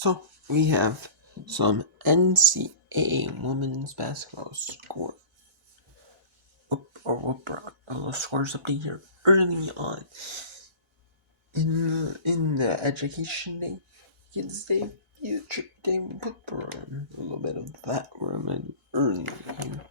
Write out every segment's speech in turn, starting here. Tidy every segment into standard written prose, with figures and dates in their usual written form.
So we have some NCAA women's basketball score scores update here early on in the education day, kids day, future day. We put a little bit of that room early here.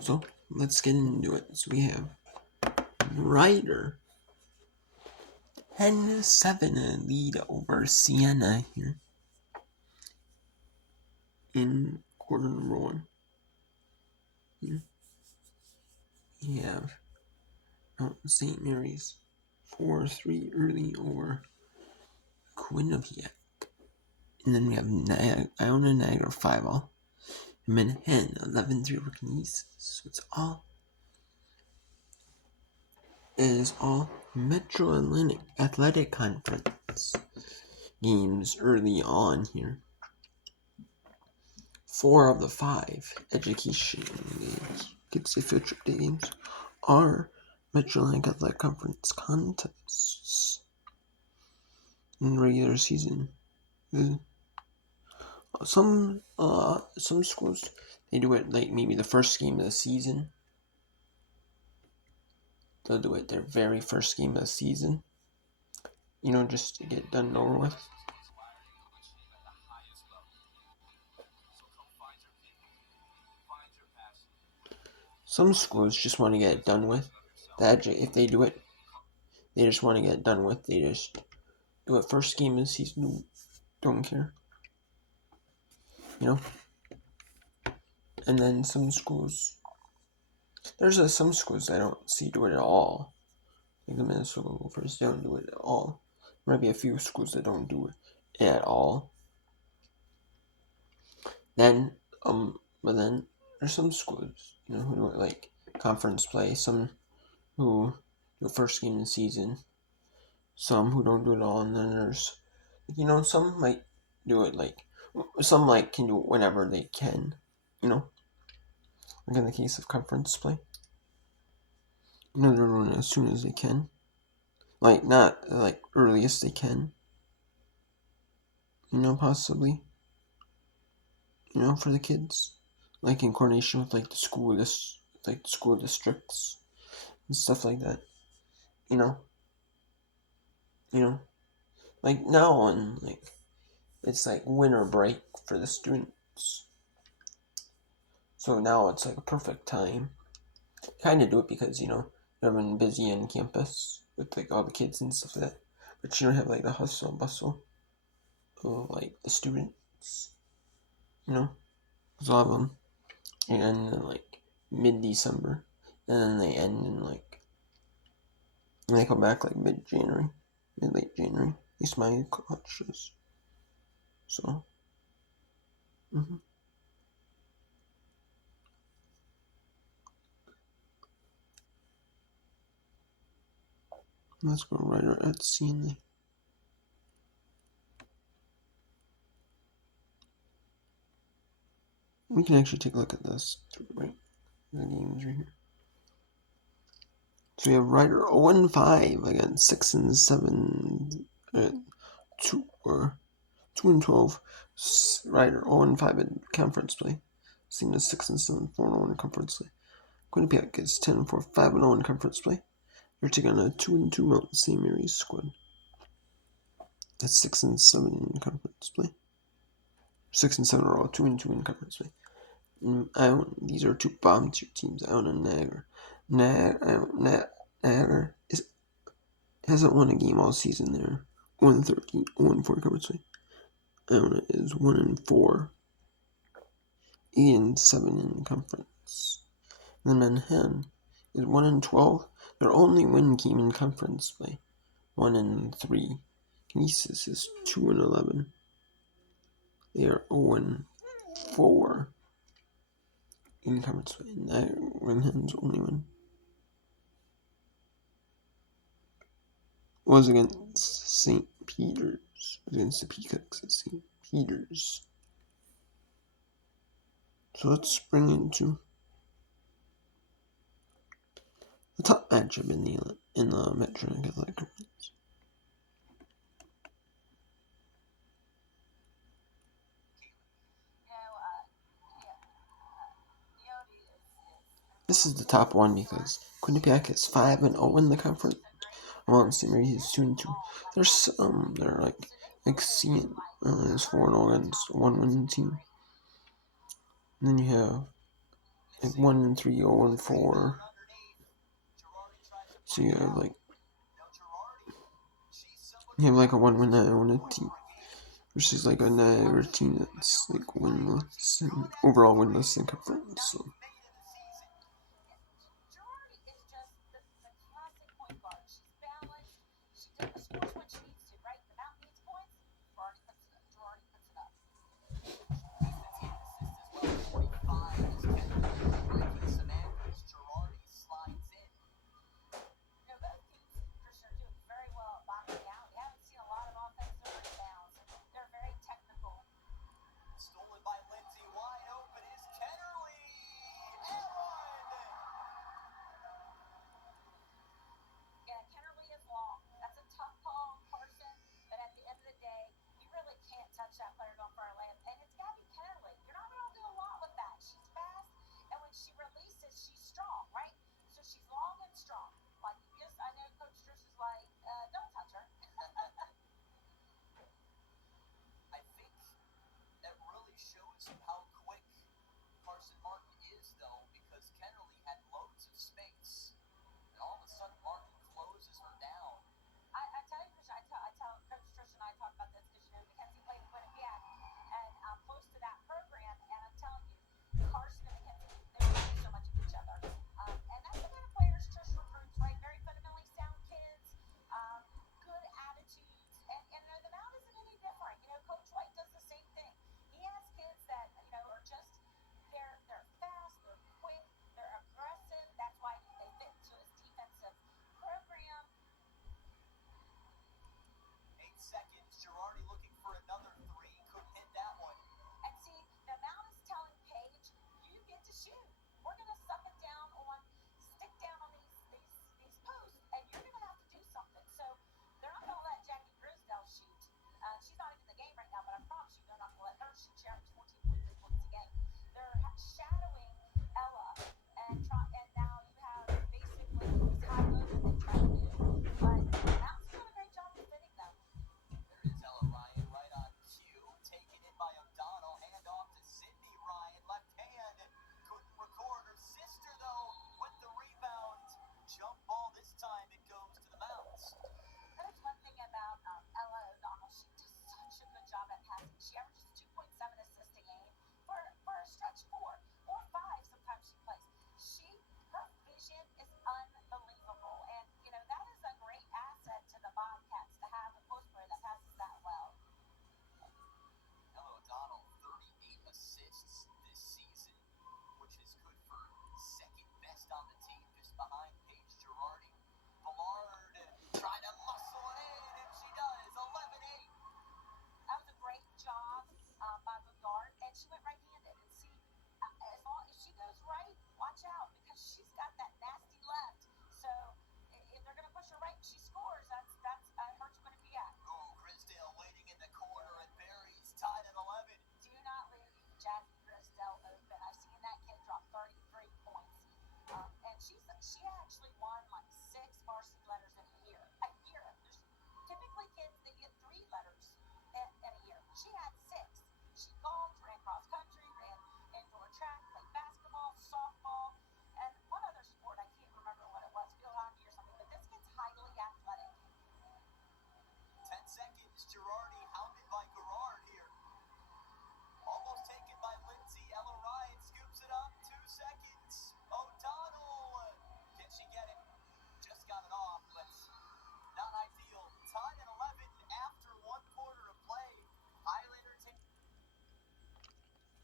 So let's get into it. So we have Ryder 10-7 lead over Siena here in quarter number one. Here we have St. Mary's 4-3 early over Quinnipiac. And then we have Iona Niagara 5-all. And Manhattan 11-3 over Canisius. So it is all Metro Atlantic Athletic Conference games early on here. 4 of the 5 education games, kids' field trip day games, are Metro Atlantic Athletic Conference contests in regular season. Some schools, they do it like maybe the first game of the season. They'll do it their very first game of the season. Just to get it done and over with. Some schools just want to get it done with. If they do it, they just want to get it done with. They just do it first game of the season. Don't care. And then some schools, there's some schools I don't see do it at all. Like the Minnesota Gophers, they don't do it at all. There might be a few schools that don't do it at all. Then, but then there's some schools, who do it like conference play. Some who do first game of the season. Some who don't do it at all, and then there's, some might do it like, some can do it whenever they can, Like in the case of conference play, they're doing it as soon as they can, like not like earliest they can, possibly, for the kids, like in coordination with like the school districts and stuff like that, like now on it's like winter break for the students. So now it's like a perfect time. Kind of do it because, you've been busy on campus with like all the kids and stuff like that. But you don't have like the hustle and bustle of like the students, because a lot of them end in like mid-December. And then they end in and they come back like mid-January, late January. At least my clutches. So, let's go right at CNA. We can actually take a look at this, right? The games right here. So we have Ryder 0-5 against 6-7, 2-12. Ryder 0-5 in conference play. Seen as 6-7, 4-0 in conference play. Quinnipiac is 10-4, 5-0 in conference play. They're taking on a 2-2 Mountain St. Mary's squad. That's 6-7 in conference play. 6-7 are all 2-2 in conference play. These are 2 bottom tier teams. Iona and Niagara. Niagara hasn't won a game all season. They're 1-13, 0-4 conference play. Iona is 1-4, 8-7 in conference. And then Manhattan is 1-12. Their only win came in conference play, 1-3. Canisius is 2-11. They are 0-4 in conference play. Manhattan's only win was against St. Peter's, against the Peacocks at St. Peter's. So let's bring into the top matchup in the Metro Athletic Conference. This is the top one because Quinnipiac is 5-0 in the conference. Well, St. Mary is 2-2. There's they're like C is 4-0 against one winning team. And then you have like 1-3, 0-4. So you have like a 1-win team versus like another team that's like winless and overall winless in conference. So.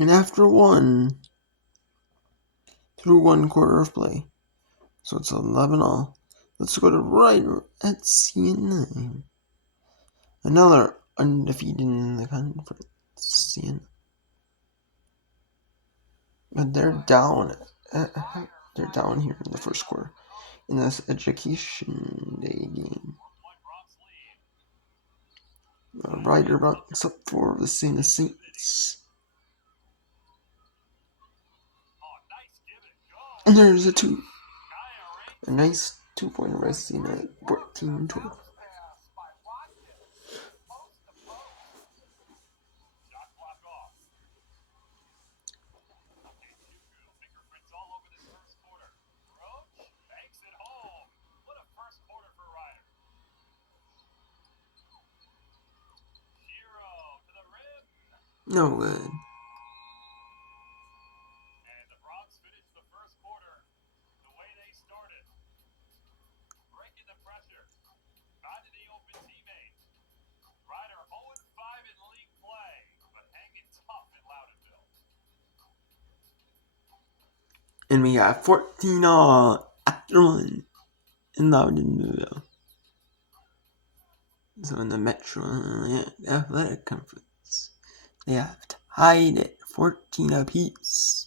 And after through one quarter of play, so it's 11 all. Let's go to Ryder at CN9. And now they're undefeated in the conference. CN. But they're down. They're down here in the first quarter in this Education Day game. Ryder runs up for the Saints. And there's a two. A nice 2-point resting at 14-12. No good. And we got 14 after one in Loudonville. So in the Metro Athletic Conference, they have tied it 14 apiece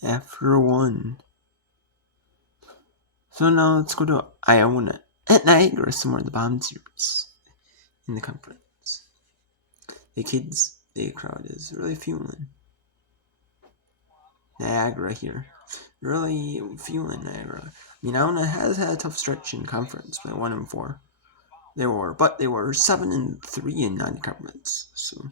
after one. So now let's go to Iona at Niagara, somewhere in the bottom series in the conference. The kids, the crowd is really fueling Niagara here. Really fueling Niagara. I mean, Iona has had a tough stretch in conference, by 1-4. They were 7-3 in non-conference. So